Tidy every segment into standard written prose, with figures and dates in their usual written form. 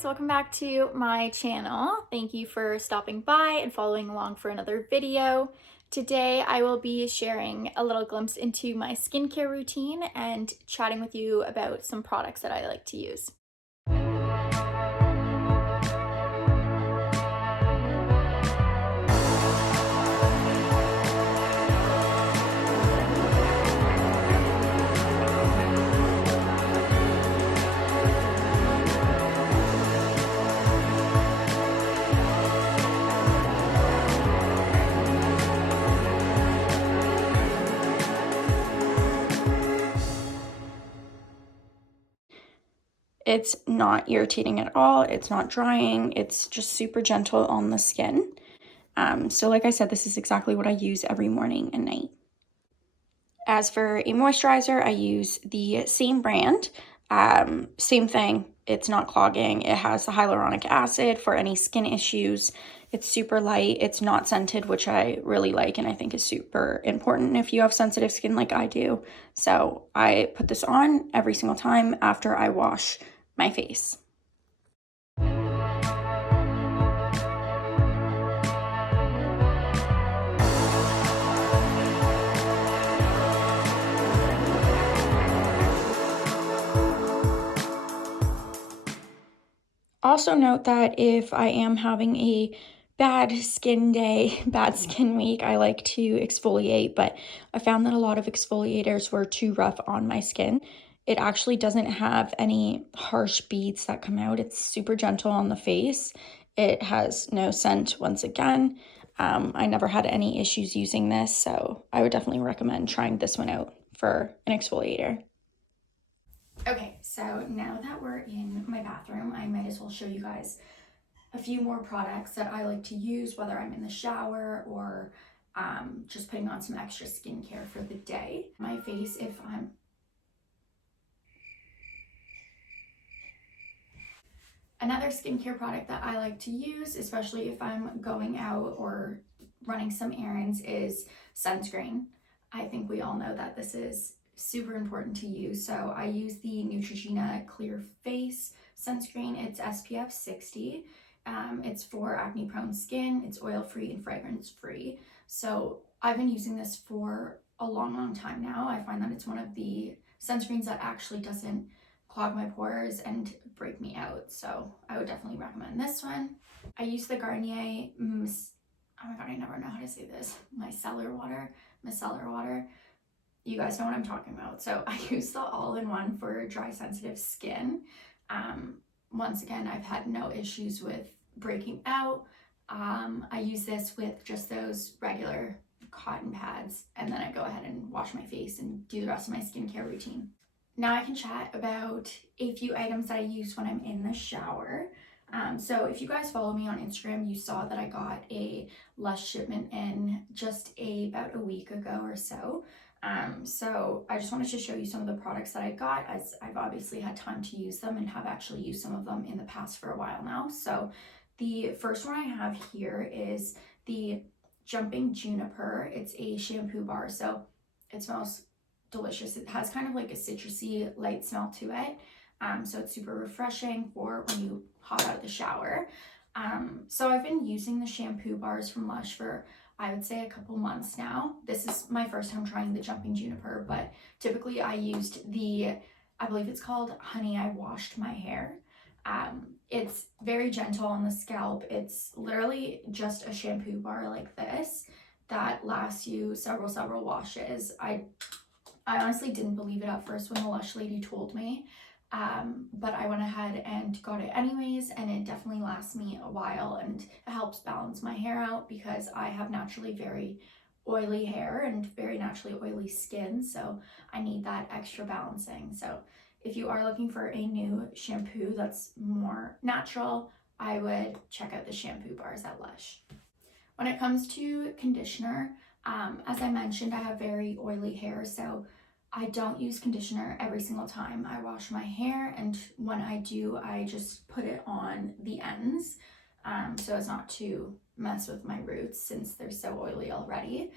guys, welcome back to my channel. Thank you for stopping by and following along for another video. Today I will be sharing a little glimpse into my skincare routine and chatting with you about some products that I like to use. It's not irritating at all, it's not drying, it's just super gentle on the skin. So like I said, this is exactly what I use every morning and night. As for a moisturizer, I use the same brand. Same thing, it's not clogging, it has the hyaluronic acid for any skin issues. It's super light, it's not scented, which I really like and I think is super important if you have sensitive skin like I do. So I put this on every single time after I wash my face. Also note that if I am having a bad skin day, bad skin week, I like to exfoliate, but I found that a lot of exfoliators were too rough on my skin. It actually doesn't have any harsh beads that come out. It's super gentle on the face. It has no scent once again. I never had any issues using this, so I would definitely recommend trying this one out for an exfoliator. Okay, so now that we're in my bathroom, I might as well show you guys a few more products that I like to use, whether I'm in the shower or just putting on some extra skincare for the day. My face, if I'm... Another skincare product that I like to use, especially if I'm going out or running some errands, is sunscreen. I think we all know that this is super important to use. So I use the Neutrogena Clear Face sunscreen. It's SPF 60. It's for acne prone skin. It's oil free and fragrance free. So I've been using this for a long time now. I find that it's one of the sunscreens that actually doesn't clog my pores and break me out. So I would definitely recommend this one. I use the Garnier, oh my god, I never know how to say this, Micellar water. You guys know what I'm talking about. So I use the all-in-one for dry sensitive skin. Once again, I've had no issues with breaking out. I use this with just those regular cotton pads, and then I go ahead and wash my face and do the rest of my skincare routine. Now I can chat about a few items that I use when I'm in the shower. So if you guys follow me on Instagram, you saw that I got a Lush shipment in just about a week ago or so. So I just wanted to show you some of the products that I got, as I've obviously had time to use them and have actually used some of them in the past for a while now. So the first one I have here is the Jumping Juniper. It's a shampoo bar, so it smells delicious. It has kind of like a citrusy light smell to it. So it's super refreshing for when you hop out of the shower. So I've been using the shampoo bars from Lush for, I would say, a couple months now. This is my first time trying the Jumping Juniper, but typically I used the, I believe it's called Honey I Washed My Hair. It's very gentle on the scalp. It's literally just a shampoo bar like this that lasts you several washes. I honestly didn't believe it at first when the Lush lady told me, but I went ahead and got it anyways, and it definitely lasts me a while, and it helps balance my hair out because I have naturally very oily hair and very naturally oily skin, so I need that extra balancing. So if you are looking for a new shampoo that's more natural, I would check out the shampoo bars at Lush. When it comes to conditioner, as I mentioned, I have very oily hair, so I don't use conditioner every single time I wash my hair, and when I do, I just put it on the ends so as not to mess with my roots since they're so oily already.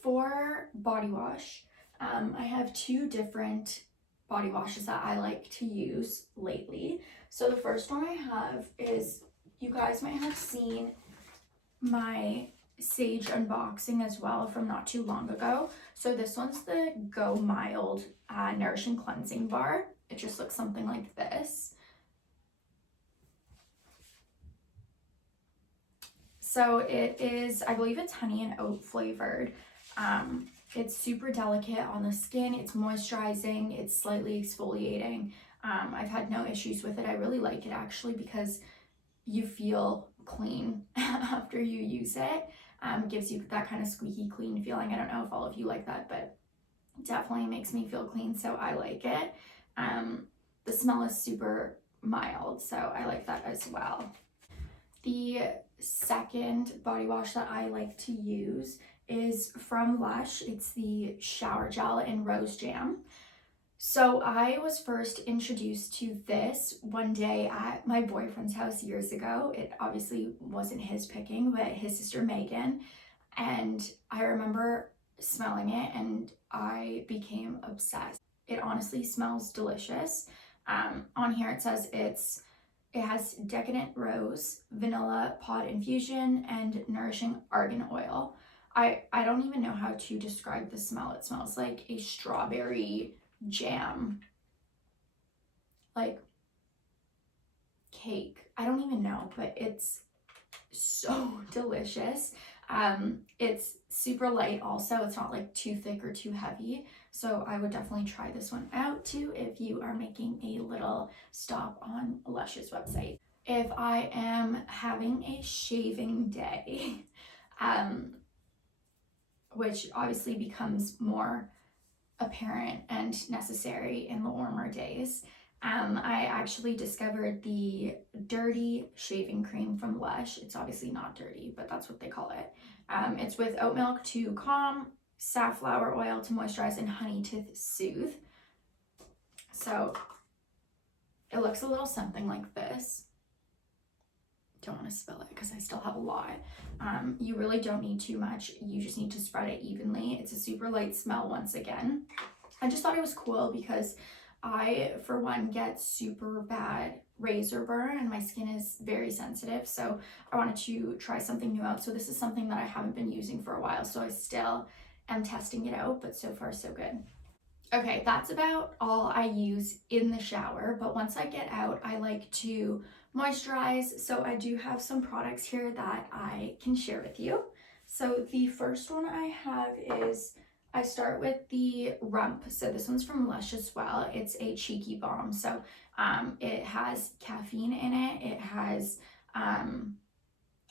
For body wash, I have two different body washes that I like to use lately. So the first one I have is, you guys might have seen my Saje unboxing as well from not too long ago. So this one's the Go Mild Nourishing Cleansing Bar. It just looks something like this. So it is, I believe it's honey and oat flavored. It's super delicate on the skin. It's moisturizing. It's slightly exfoliating. I've had no issues with it. I really like it actually because you feel clean after you use it. It gives you that kind of squeaky clean feeling. I don't know if all of you like that, but it definitely makes me feel clean, so I like it. The smell is super mild, so I like that as well. The second body wash that I like to use is from Lush. It's the shower gel in rose jam. So I was first introduced to this one day at my boyfriend's house years ago. It obviously wasn't his picking, but his sister Megan. And I remember smelling it and I became obsessed. It honestly smells delicious. On here it says it has decadent rose, vanilla pod infusion, and nourishing argan oil. I don't even know how to describe the smell. It smells like a strawberry jam, like cake. I don't even know, but it's so delicious. It's super light also. It's not like too thick or too heavy. So I would definitely try this one out too if you are making a little stop on Lush's website. If I am having a shaving day, which obviously becomes more apparent and necessary in the warmer days, I actually discovered the dirty shaving cream from Lush. It's obviously not dirty, but that's what they call it. It's with oat milk to calm, safflower oil to moisturize, and honey to soothe. So it looks a little something like this. Don't want to spill it because I still have a lot. You really don't need too much. You just need to spread it evenly. It's a super light smell once again. I just thought it was cool because I, for one, get super bad razor burn and my skin is very sensitive. So I wanted to try something new out. So this is something that I haven't been using for a while. So I still am testing it out, but so far so good. Okay, that's about all I use in the shower. But once I get out, I like to moisturize. So I do have some products here that I can share with you. So the first one I have is, I start with the RUMP. So this one's from Lush as well. It's a cheeky balm. So it has caffeine in it. It has, I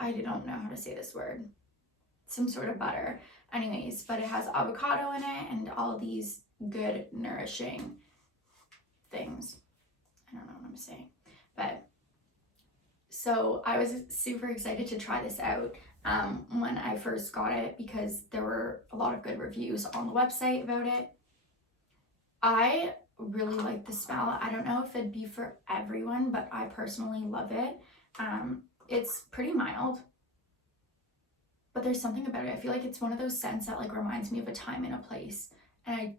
don't know how to say this word, some sort of butter. Anyways, but it has avocado in it and all these good nourishing things. I don't know what I'm saying, but so I was super excited to try this out when I first got it because there were a lot of good reviews on the website about it. I really like the smell. I don't know if it'd be for everyone, but I personally love it. It's pretty mild, but there's something about it. I feel like it's one of those scents that like reminds me of a time and a place, and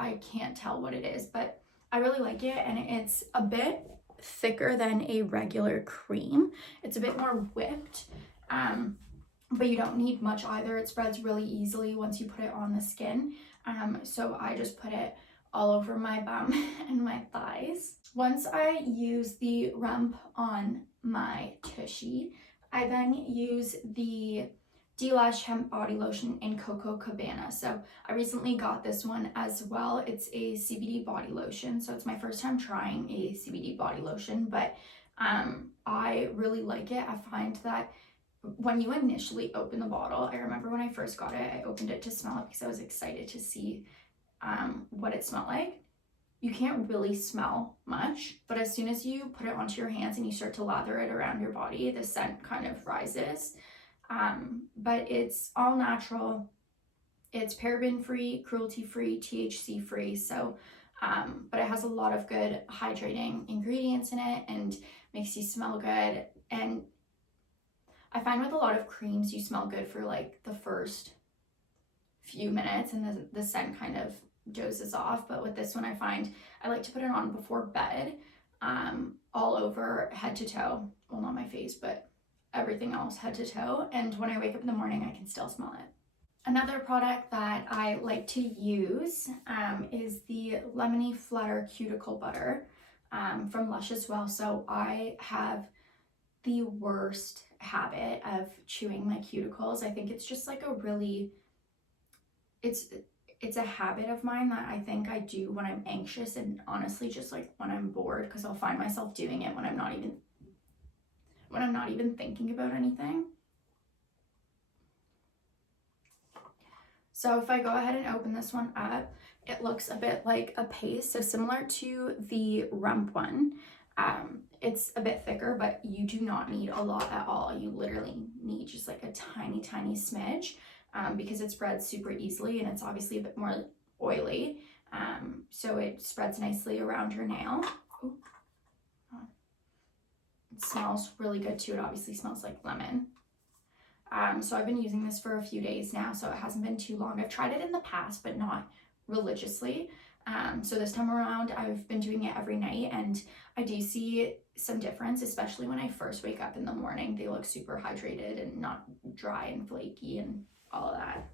I can't tell what it is, but I really like it. And it's a bit thicker than a regular cream. It's a bit more whipped, but you don't need much either. It spreads really easily once you put it on the skin. So I just put it all over my bum and my thighs. Once I use the RUMP on my tushy, I then use the Delush Hemp Body Lotion in Coco Cabana. So I recently got this one as well. It's a CBD body lotion. So it's my first time trying a CBD body lotion, but I really like it. I find that when you initially open the bottle, I remember when I first got it, I opened it to smell it because I was excited to see what it smelled like. You can't really smell much, but as soon as you put it onto your hands and you start to lather it around your body, the scent kind of rises. But it's all natural. It's paraben free, cruelty free, THC free. So, but it has a lot of good hydrating ingredients in it and makes you smell good. And I find with a lot of creams, you smell good for like the first few minutes and the scent kind of dozes off, but with this one I find I like to put it on before bed, all over head to toe. Well, not my face, but everything else head to toe. And when I wake up in the morning, I can still smell it. Another product that I like to use is the Lemony Flutter Cuticle Butter from Lush as well. So I have the worst habit of chewing my cuticles. I think it's just like a really, it's a habit of mine that I think I do when I'm anxious, and honestly just like when I'm bored, because I'll find myself doing it when I'm not even thinking about anything. So if I go ahead and open this one up, it looks a bit like a paste, so similar to the RUMP one. It's a bit thicker, but you do not need a lot at all. You literally need just like a tiny smidge, because it spreads super easily, and it's obviously a bit more oily. So it spreads nicely around your nail. Ooh. It smells really good too. It obviously smells like lemon. So I've been using this for a few days now, so it hasn't been too long. I've tried it in the past, but not religiously. So this time around, I've been doing it every night, and I do see some difference, especially when I first wake up in the morning. They look super hydrated and not dry and flaky and all of that.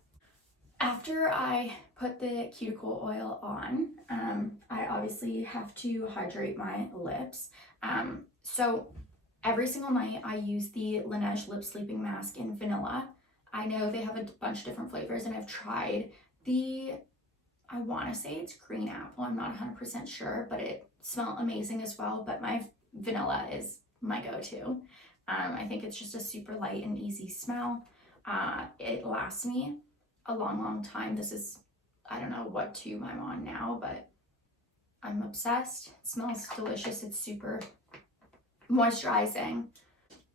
After I put the cuticle oil on, I obviously have to hydrate my lips. So every single night I use the Laneige Lip Sleeping Mask in vanilla. I know they have a bunch of different flavors, and I've tried I want to say it's green apple. I'm not 100% sure, but it smells amazing as well. But my vanilla is my go-to. I think it's just a super light and easy smell. It lasts me a long time. This is, I don't know what tube I'm on now, but I'm obsessed. It smells delicious. It's super moisturizing.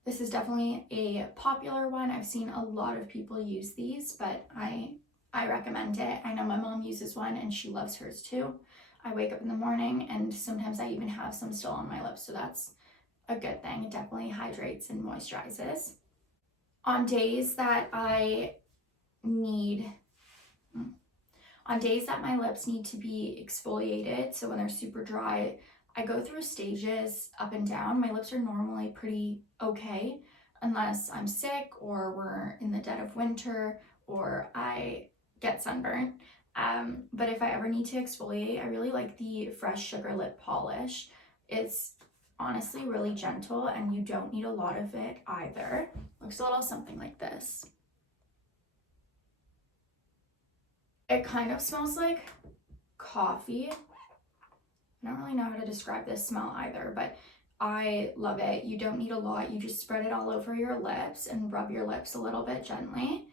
This is definitely a popular one. I've seen a lot of people use these, but I recommend it. I know my mom uses one and she loves hers too. I wake up in the morning and sometimes I even have some still on my lips, so that's a good thing. It definitely hydrates and moisturizes. On days that my lips need to be exfoliated, so when they're super dry, I go through stages up and down. My lips are normally pretty okay unless I'm sick or we're in the dead of winter or I get sunburnt. But if I ever need to exfoliate, I really like the Fresh Sugar Lip Polish. It's honestly really gentle and you don't need a lot of it either. Looks a little something like this. It kind of smells like coffee. I don't really know how to describe this smell either, but I love it. You don't need a lot. You just spread it all over your lips and rub your lips a little bit gently.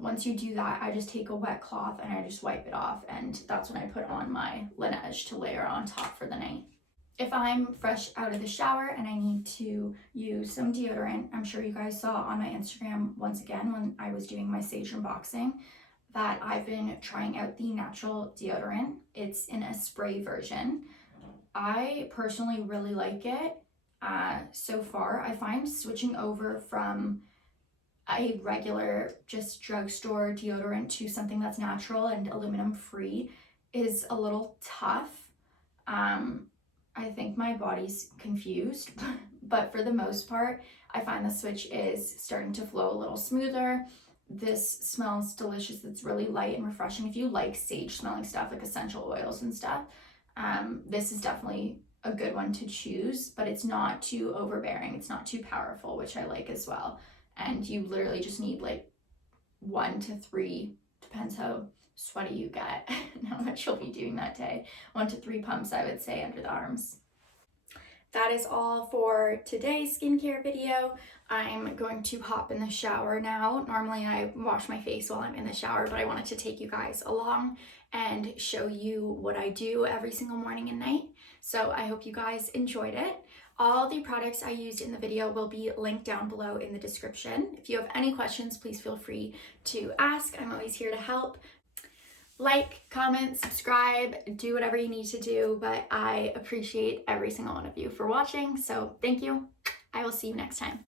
Once you do that, I just take a wet cloth and I just wipe it off, and that's when I put on my Laneige to layer on top for the night. If I'm fresh out of the shower and I need to use some deodorant, I'm sure you guys saw on my Instagram once again when I was doing my Saje unboxing that I've been trying out the natural deodorant. It's in a spray version. I personally really like it. So far, I find switching over from a regular just drugstore deodorant to something that's natural and aluminum free is a little tough. I think my body's confused, but for the most part, I find the switch is starting to flow a little smoother. This smells delicious. It's really light and refreshing. If you like sage smelling stuff, like essential oils and stuff, this is definitely a good one to choose, but it's not too overbearing. It's not too powerful, which I like as well. And you literally just need like 1 to 3, depends how sweaty you get and how much you'll be doing that day. 1 to 3 pumps, I would say, under the arms. That is all for today's skincare video. I'm going to hop in the shower now. Normally I wash my face while I'm in the shower, but I wanted to take you guys along and show you what I do every single morning and night. So I hope you guys enjoyed it. All the products I used in the video will be linked down below in the description. If you have any questions, please feel free to ask. I'm always here to help. Like, comment, subscribe, do whatever you need to do, but I appreciate every single one of you for watching. So thank you. I will see you next time.